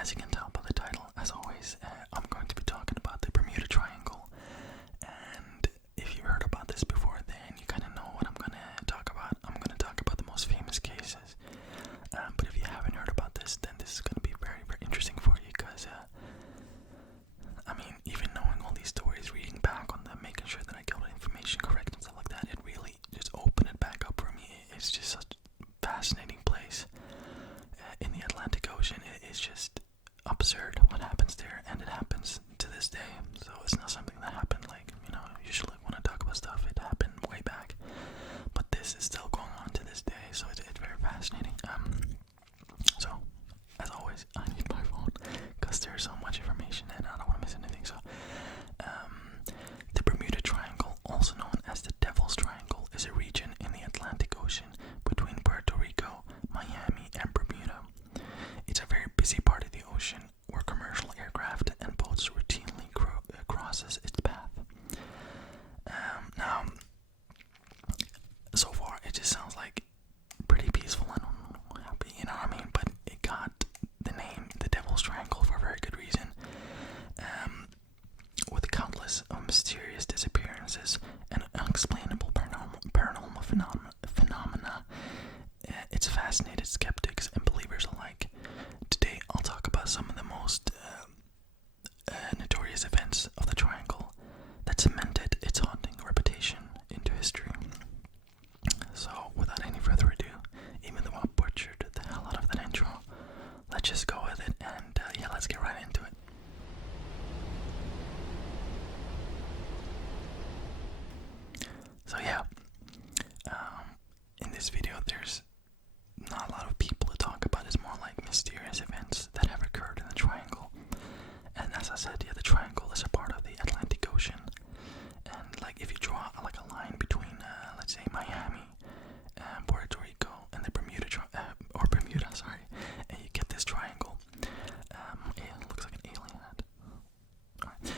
as you can tell by the title, as always, I'm going to be talking about the Bermuda Triangle. And if you've heard about this before, then you kind of know what I'm going to talk about. I'm going to talk about the most famous cases. But if you haven't heard about this, then this is going to be very, very interesting for you because, I mean, even knowing all these stories, reading back on them, making sure that I get all the information correct and stuff like that, it really just opened it back up for me. It's just such a fascinating place in the Atlantic Ocean. It is just absurd what happens there, and it happens to this day. So it's not something that happened like, usually when I talk about stuff, it happened way back. But this is still going on to this day, so it's very fascinating. So, as always, I need my phone because there's so much information and I don't want to miss anything. So, the Bermuda Triangle, also known as the Devil's Triangle, is a region in the Atlantic Ocean between Puerto Rico, Miami, and Bermuda. It's a very busy part of the ocean where commercial aircraft and boats routinely crosses its path. Now, so far it just sounds like pretty peaceful and happy, you know what I mean? But it got the name the Devil's Triangle for a very good reason. With countless mysterious disappearances and unexplainable paranormal phenomena, it's fascinated skeptics and believers alike. Today, I'll talk about some of the most notorious events of the Triangle that cemented its haunting reputation into history. So, without any further ado, even though I butchered the hell out of that intro, let's just go with it and let's get right into it. So in this video there's not a lot of people to talk about. It's more like mysterious events that have occurred in the Triangle. And as I said, the Triangle is a part of the Atlantic Ocean. And like if you draw like a line between, let's say Miami, Puerto Rico, and the Bermuda, and you get this triangle. It looks like an alien head. Alright.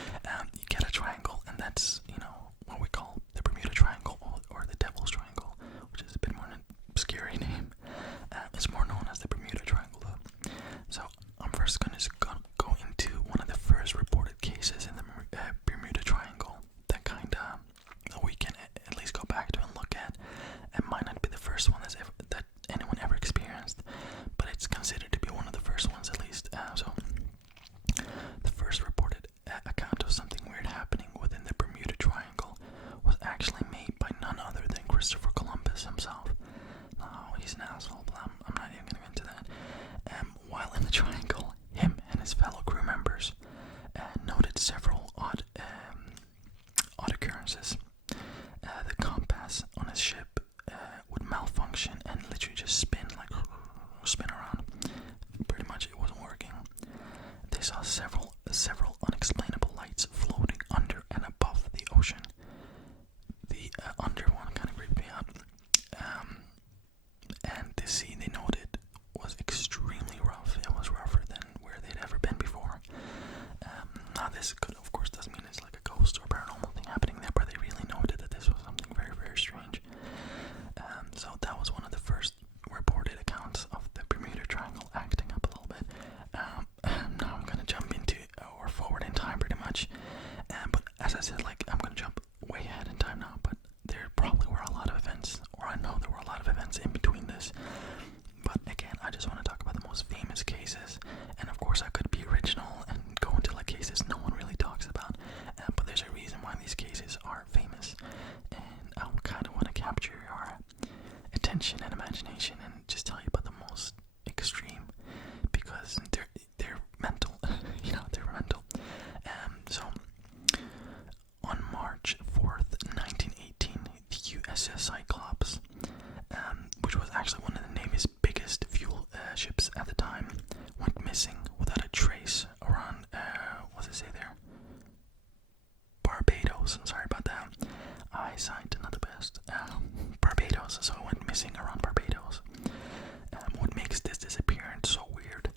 You get a triangle, and that's what we call the Bermuda Triangle or the Devil's Triangle, which is a bit more scary name. It's more known as the Bermuda Triangle though. So I'm first going to go into one of the first reported cases in the Bermuda Triangle that we can at least go back to and look at. It might not be the first one that anyone ever experienced, but it's considered to be one of the first ones at least. So the first reported account of something weird happening within the Bermuda Triangle was actually made by none other than Christopher Columbus himself. No, he's an asshole, but I'm not even going to get into that. While in the Triangle, him and his fellow crew members noted several odd occurrences. The compass on his ship would malfunction and literally just spin around. Pretty much it wasn't working. They saw several unexplainable lights floating under and above the ocean. The under one kind of creeped me out. And the sea, they noted, was extremely rough. It was rougher than where they'd ever been before. Now this could, of course, doesn't mean it's like a ghost or paranormal thing happening there, but they really noted that this was something very, very strange. So that was one of the first reported accounts of the Bermuda Triangle acting up a little bit. Now I'm gonna jump into or forward in time pretty much. But as I said, I'm gonna jump way ahead in time now. But there probably were a lot of events, or I know there were a lot of events in between this. But again, I just want to talk about the most famous cases, and of course I could be original and go into cases no one really talks about, but there's a reason why these cases are famous, and I kind of want to capture your attention and imagination and just tell you about the most extreme, because they're mental, they're mental. So on March 4th, 1918, the USS Cyclops, which was actually one of the Navy's biggest fuel ships at the time, went missing without a trace around, what does it say there? Barbados. Sorry about that. Eyesight not the best. Barbados. So it went missing around Barbados. What makes this disappearance so weird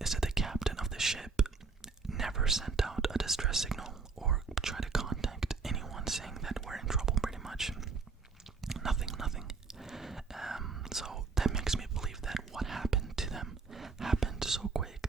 is that the captain of the ship never sent out a distress signal or tried to contact anyone saying that we're in trouble, pretty much. Nothing. So that makes me believe that what happened to them happened so quick.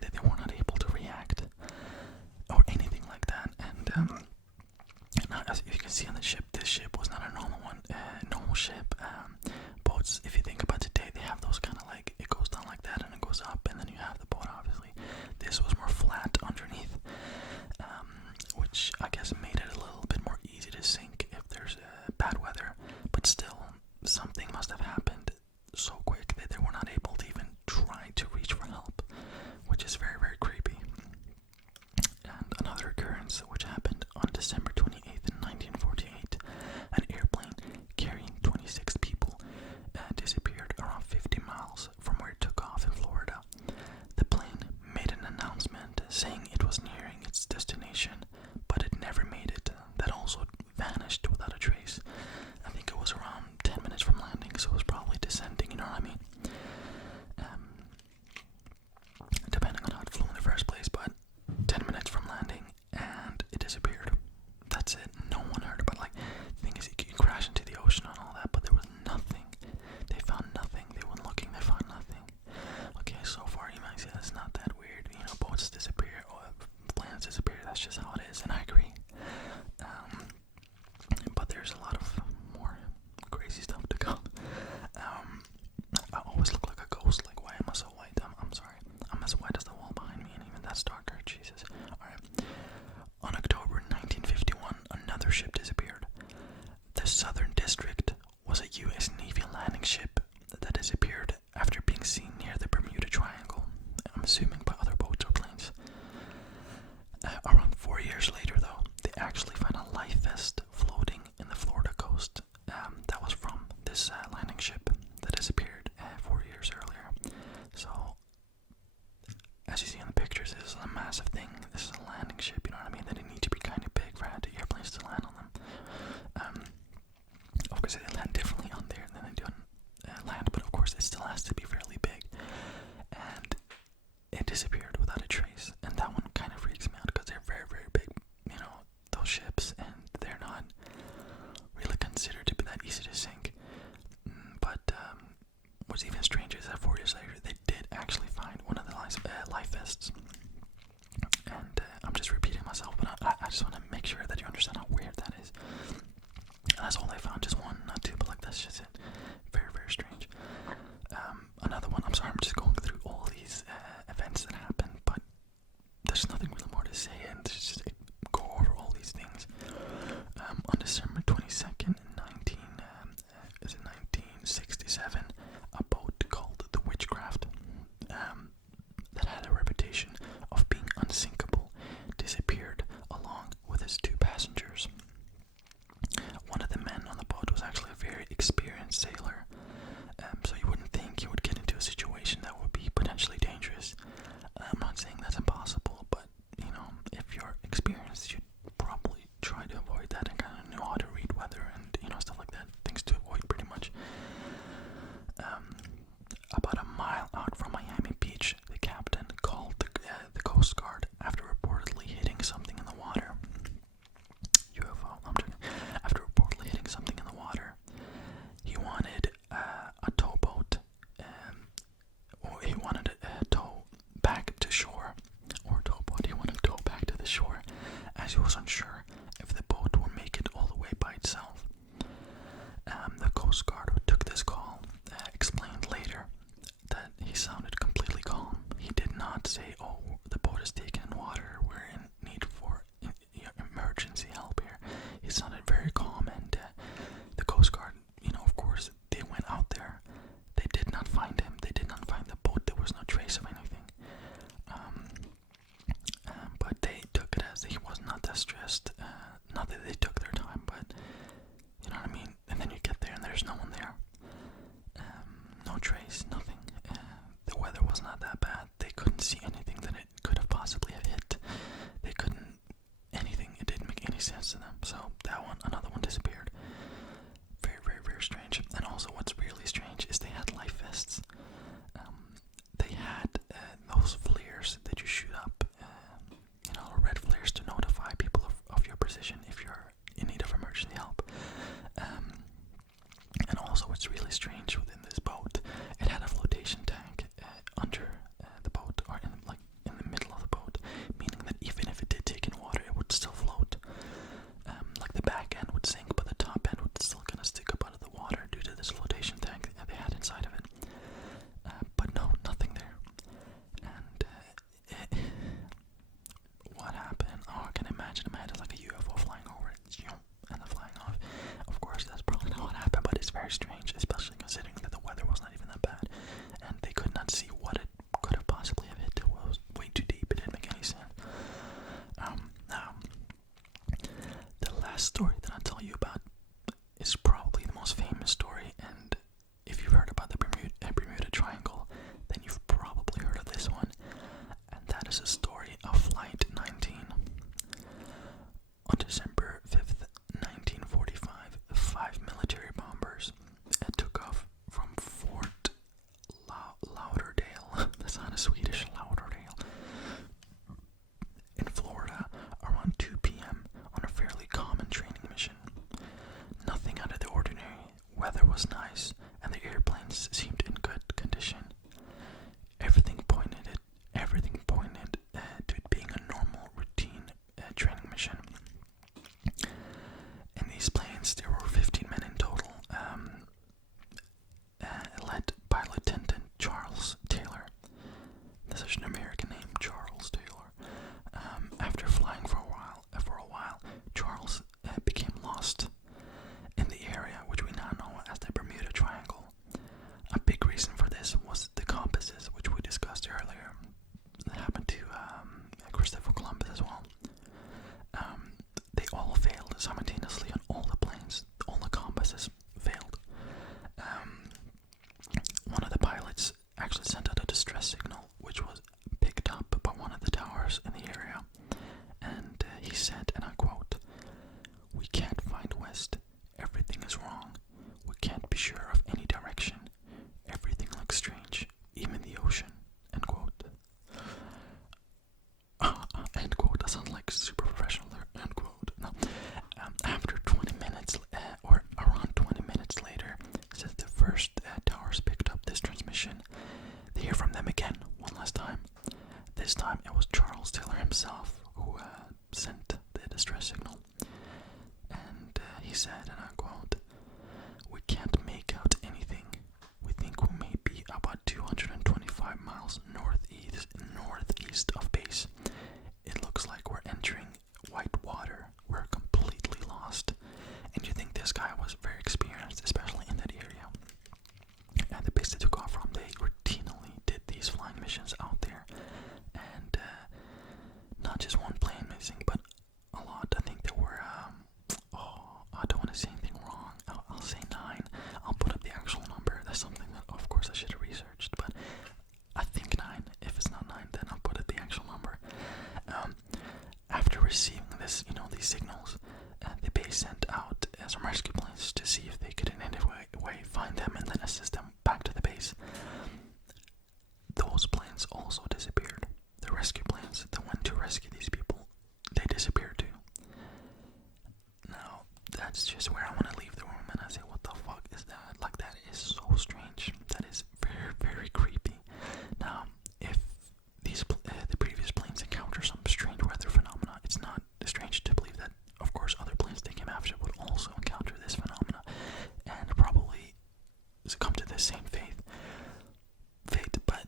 disappeared after being seen near the Bermuda Triangle. I'm assuming by other boats or planes. Around 4 years later, though, they actually found a life vest floating in the Florida coast. That was from this landing ship that disappeared 4 years earlier. So, as you see in the pictures, this is a massive thing. This is a landing ship, you know what I mean? They need to be kind of big for airplanes to land on them. Of course, they land differently on there than they do on land, but of course, it still has to be fairly big. And it disappeared without a trace, and that one kind of freaks me out because they're very, very big, you know, those ships, and they're not really considered to be that easy to sink. But what's even stranger is that 4 years later, they did actually find one of the life vests. And I'm just repeating myself, but I just want to make sure that you understand how weird that is. And that's all they found, just one, not two, but like that's just it. Very, very strange. Another one, I'm sorry, I'm just going through all these events that happened, but there's nothing really more to say, and just go over all these things. On December 22nd, 1967, a boat called the Witchcraft, that had a reputation of being unsinkable, disappeared along with its 2 passengers. One of the men on the boat was actually a very experienced sailor, so you wouldn't think he would get into a situation that would be potentially dangerous. I'm not saying that's impossible, but you know, if you're experienced, you'd probably try to avoid that and kind of know how to read weather and, you know, stuff like that. Things to avoid, pretty much. About a mile out from Miami Beach, the captain called the Coast Guard after reportedly hitting something in the water. UFO, I'm joking. After reportedly hitting something in the water, he wanted a towboat, or he wanted a tow back to shore, or a towboat. He wanted to tow back to the shore, as he was unsure if the boat would make it all the way by itself. The Coast Guard who took this call explained later that he sounded completely calm. He did not say, "Oh, the boat is taken in water. We're in need for emergency help here." He sounded very calm, and the Coast Guard, you know, of course, they went out there. They did not find him. They did not find the boat. There was no trace of anything. But they took it as he was not that stressed. Not that they took their time, but you know what I mean? And then you get there and there's no one there. No trace, nothing. The weather was not that bad. They couldn't see anything that it could have possibly have hit. They couldn't, anything. It didn't make any sense to them. So that one, another one disappeared. Very, very, very strange. And also what's really strange is they had life vests. They had those flares that you shoot up, you know, red flares to notify people of your position if you're in need of emergency help. And also what's really strange within this boat, it had a flotation tank under the boat, or in the middle of the boat, meaning that even if it did take in water, it would still float. Like the back end would sink, but the top end would still kind of stick up out of the water due to this flotation tank that they had inside of it. But no, nothing there. And what happened? Oh, I can imagine in my head it's like a UFO flying over it, and then flying off. Of course, that's probably not what happened, but it's very strange, especially considering that the weather was not even that bad, and they could not see what it could have possibly have hit. It was way too deep. It didn't make any sense. Now, the last story that I'll tell you about is probably the most famous story, and if you've heard about the Bermuda Triangle, then you've probably heard of this one, and that is a story of Flight 19. On December 5th, 1945, 5 military bombers took off from Fort this time it was Charles Taylor himself who sent the distress signal. And he said, and I quote, "We can't make out anything. We think we may be about 225 miles northeast of base. It looks like we're entering white water. We're completely lost." And you think this guy was very experienced, especially in that area. And the base they took off from, they routinely did these flying missions out there. And not just one plane missing, but a lot. I think there were, I don't want to say anything wrong. I'll say 9. I'll put up the actual number. That's something that, of course, I should have researched. But I think 9. If it's not 9, then I'll put up the actual number. After receiving this, these signals, the base sent out some rescue planes to see if they could in any way find them and then assist them back to the base. Those planes also disappeared. The rescue planes that went to rescue these people, they disappeared too. Now, that's just where I want to leave the room and I say, what the fuck is that? Like, that is so strange. That is very, very creepy. Now, if the previous planes encounter some strange weather phenomena, it's not strange to believe that, of course, other planes that came after would also encounter this phenomena and probably succumb to the same fate. But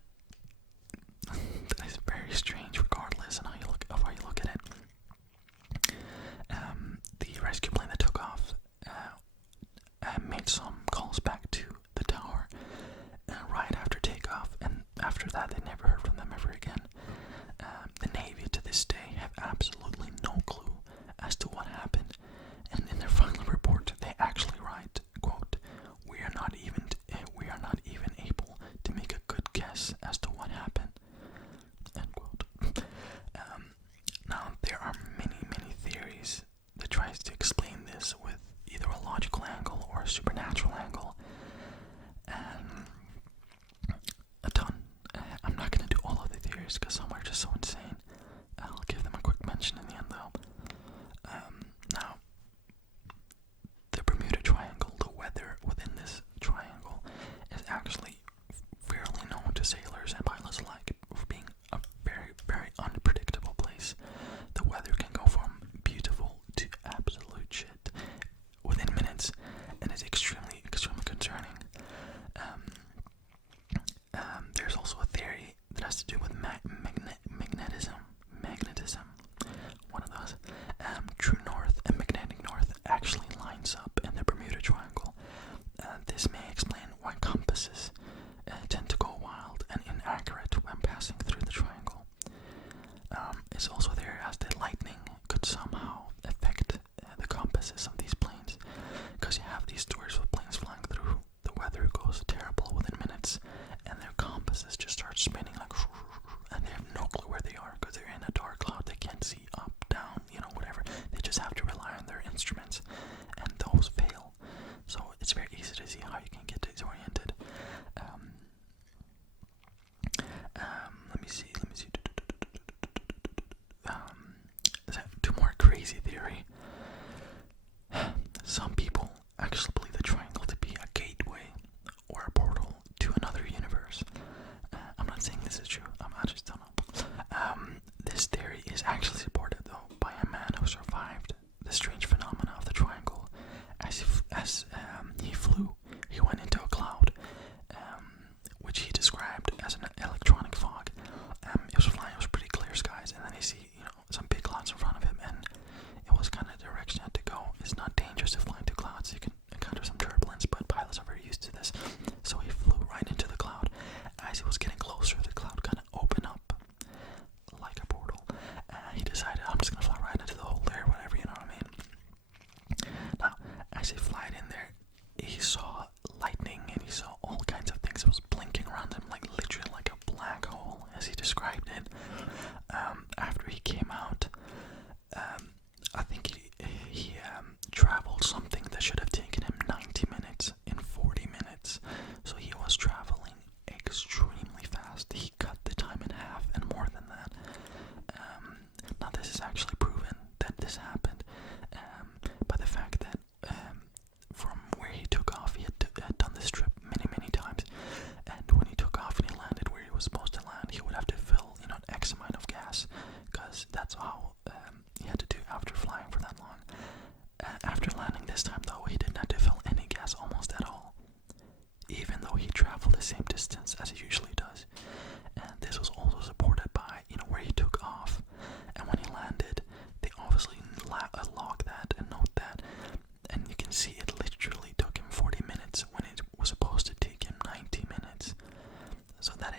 that is very strange, regardless of how you look at it. The rescue plane that took off made some calls back to the tower right after takeoff, and after that, they never heard from them ever again. The Navy to this day have absolutely no clue as to what happened, and in their final report, they actually write, quote, we are not even able to make a good guess as to what happened," end quote. Now, there are many theories that tries to explain this with either a logical angle or a supernatural angle, and a ton. I'm not going to do all of the theories because some are just so insane. I'll give them a quick mention in the end, though. Now, the Bermuda Triangle, the weather within this triangle, is actually fairly known to sailors and pilots alike for being a very, very unpredictable place. The weather can go from beautiful to absolute shit within minutes, and it's extremely, extremely concerning. There's also a theory that has to do with magnetism, one of those. True north and magnetic north actually lines up in the Bermuda Triangle. This may explain why compasses tend to go wild and inaccurate when passing through the triangle. It's also there as that lightning could somehow affect the compasses of these planes, because you have these stories with planes flying through, the weather goes terrible within minutes, and their compasses just start spinning like, and they have no clue where they are because they're in a dark cloud. They can't see up, down, whatever. They just have to rely on their instruments, and those fail. So it's very easy to see how you can get disoriented. Let me see. Two more crazy theory. Some people actually believe the triangle to be a gateway or a portal to another universe. I'm not saying this is true. I just don't know. This theory is actually supported, though, by a man who survived the strange phenomena of the triangle. As he flew, he went into a cloud, which he described as an electronic fog,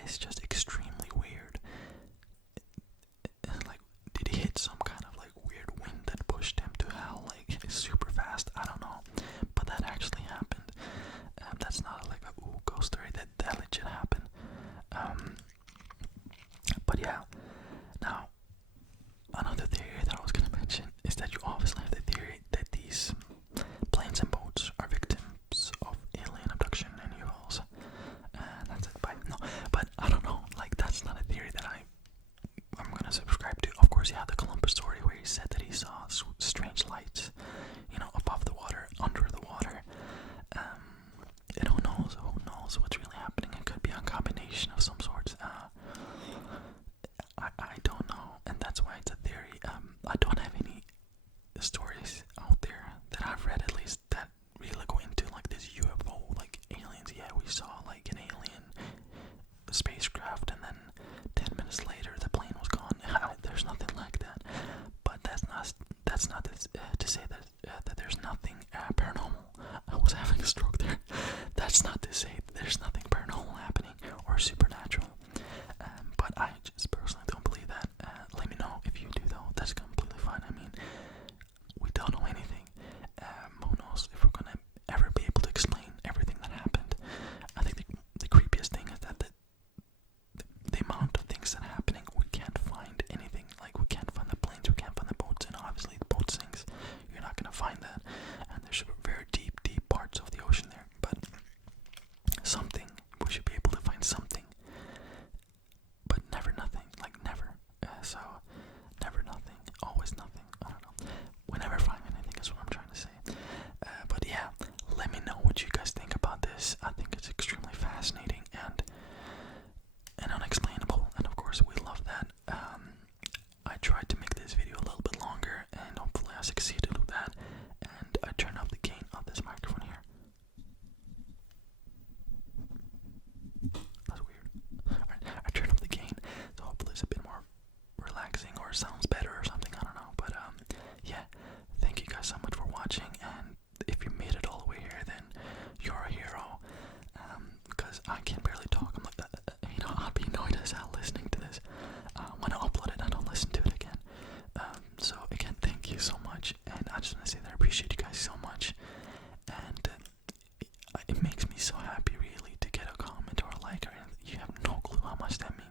is just extremely weird. Like, did he hit some kind of like weird wind that pushed him to hell, like super fast? I don't know, but that actually happened. That's not like a ghost story. That legit happened. But yeah. Now, another theory that I was gonna mention is that you obviously have the theory that these planes and boats are victims of alien abduction and UFOs. That's it. Bye. No, but I don't know. Like, that's not a theory that I'm gonna subscribe to. Of course, you have the Columbus story where he said that he saw strange lights, above the water, under the water. And who knows what's really happening? It could be a combination of some sorts. I don't know, and that's why it's a theory. I don't have any stories out there that I've read, at least, that really go into like this UFO, like aliens. Yeah, we saw like an alien spacecraft, and then 10 minutes later the plane was gone. There's nothing like that. But that's not to say that there's nothing paranormal. I was having a stroke there. That's not to say that there's nothing paranormal happening or supernatural. But I just personally don't believe that. Let me know if you do, though. That's completely fine. I mean, we don't know anything. Who knows if we're gonna ever be able to explain everything that happened. I think the creepiest thing is that the amount of things that are happening, we can't find anything. Like, we can't find the planes, we can't find the boats, and obviously the boat sinks. You're not gonna find that. And there's very deep parts of the ocean there. But something, we should be able to find something. But never nothing, like never. So, never nothing, always nothing. I don't know. We never find anything, is what I'm trying to say. But yeah, let me know what you guys think about this. I think it's extremely fascinating and unexplainable, and of course we love that. I tried to make this video a little bit longer, and hopefully I succeeded with that. And I turned up the gain of this microphone here. That's weird. Alright, I turned up the gain, so hopefully it's a bit more relaxing or sounds better or something, I don't know. But yeah, thank you guys so much for watching, and if you made it all the way here, then you're a hero. Because I can barely talk. I'm like, I'd be annoyed as hell listening to this. When I upload it, I don't listen to it again. So again, thank you so much, and I just want to say that I appreciate you guys so much, and it makes me so happy, really, to get a comment or a like. Or you have no clue how much that means.